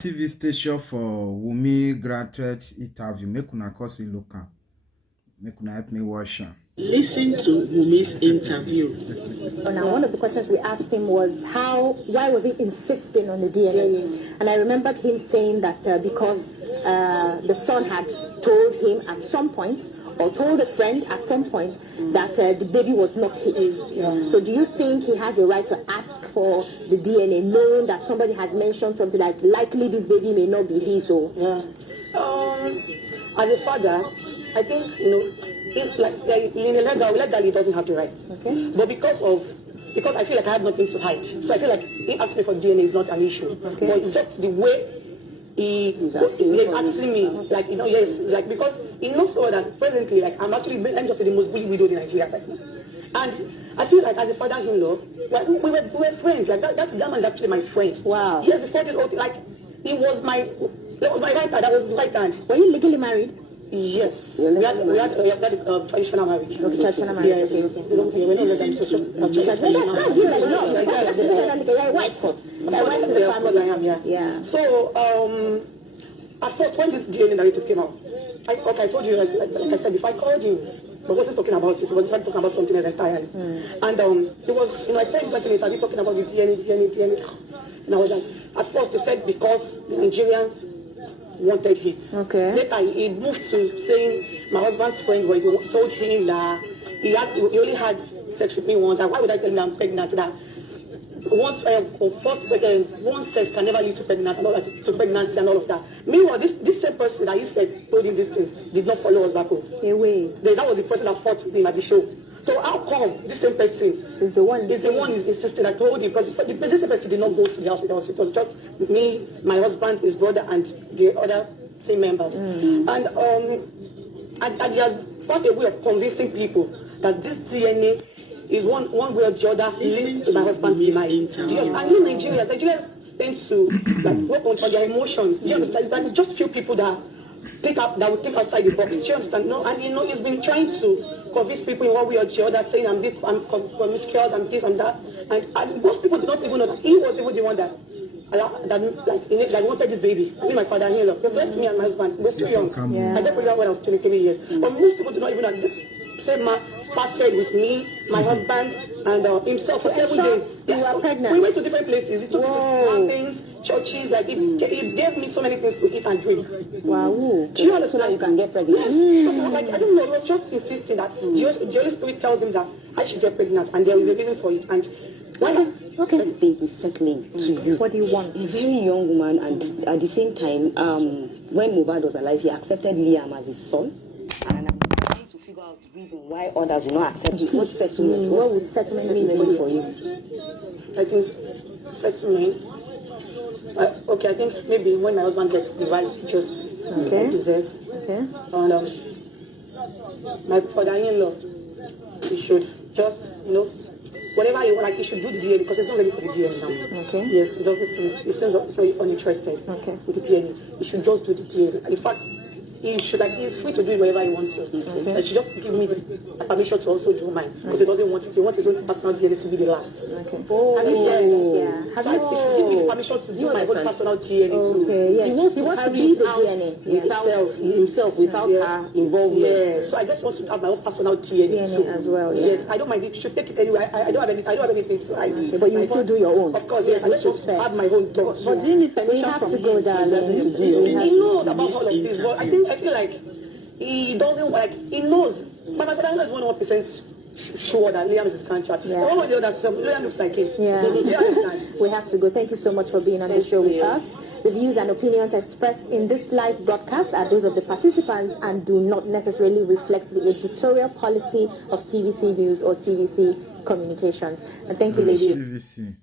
TV station for Wunmi graduate interview. Make una cause in local. Make una help me watch. Listen to Wunmi's interview. Now, one of the questions we asked him was why was he insisting on the DNA? And I remembered him saying that because the son had told him at some point, or told a friend at some point, that the baby was not his. Yeah. So do you think he has a right to ask for the DNA, knowing that somebody has mentioned something like likely this baby may not be his? Or as a father, I think in a legal he doesn't have the rights. Okay. But because I feel like I have nothing to hide, so I feel like he asking for DNA is not an issue. Okay. But it's just the way he's asking me, like, yes, it's like, because he knows so that presently, like, I'm just the most bullied widow in Nigeria right now. And I feel like as a father-in-law, like, we were friends. Like that man is actually my friend. Wow. Years before this whole thing, like, that was my right hand. That was his right hand. Were you legally married? Yes. We had traditional marriage. Okay, traditional marriage. Yes. Okay. We don't know them. So of course I am, yeah. So, at first, when this DNA narrative came out, I told you, like I said, if I called you, but wasn't talking about it, I was talking about something else entirely. And it was, I said that in the interview talking about the DNA. And I was like, at first they said because the Nigerians wanted hits. Okay. Later he moved to saying my husband's friend told him that he only had sex with me once. And why would I tell him I'm pregnant? That once one sex can never lead to pregnancy and all that, to pregnancy and all of that. Meanwhile, this same person that he said told him these things did not follow us back home. That was the person that fought with him at the show. So how come this same person is the one insisting? I told him because this same person did not go to the house with us. It was just me, my husband, his brother, and the other team members. And he has found a way of convincing people that this DNA is one way or the other linked to my husband's demise. And in Nigeria, Nigerians tend to work on their emotions. Do you understand? That it's just few people that will think outside the box. Do you understand? No, and he's been trying to convince people in one way or the other, saying I'm promiscuous and this and that. And most people do not even know that he was even the one that wanted this baby. I mean, my father-in-law. He left me and my husband. We were too young. I got pregnant when I was 23 years. But most people do not even know that this same man fasted with me, my husband, and himself for 7 days. You were pregnant? We went to different places. He took me to mountains, churches. Like he gave me so many things to eat and drink. Wow. Do you understand? So you can get pregnant. Yes. Like, I don't know. He was just insisting that the Holy Spirit tells him that I should get pregnant, and there is a reason for it. And Okay. I think he's settling to you. What do you want? He's a very young woman, and at the same time, when Mohbad was alive, he accepted Liam as his son. And I'm trying to figure out the reason why others will not accept it. What settlement? What would settlement mean for you? I think settlement. I think maybe when my husband gets the rights he just deserves. Okay. And my father-in-law, he should just, whatever you want, like he should do the DNA because he's not ready for the DNA now. Okay. Yes, it doesn't seem, he seems so uninterested with the DNA. He should just do the DNA. And in fact, he's free to do it wherever he wants to. Okay. He should just give me the permission to also do mine because he doesn't want it. He wants his own personal DNA to be the last. Okay. Oh, yes. So he should give me the permission to do my own personal DNA too. Okay. Yes. He wants to be the DNA himself without her involvement. Yeah. So I just want to have my own personal DNA too. as well. Yeah. Yes, I don't mind. You should take it anyway. I don't have anything to hide. Okay, but you still do your own. Of course, yes. I just want to have my own thoughts. But do you need permission We have from to go, darling. He knows about all of this, but I feel like he doesn't he knows. But my father is 100% sure that Liam is his grandchild. Yeah. But one of the other, Liam looks like him. Yeah. Do you understand? We have to go. Thank you so much for being on the show with us. The views and opinions expressed in this live broadcast are those of the participants and do not necessarily reflect the editorial policy of TVC News or TVC Communications. And thank you, ladies. TVC.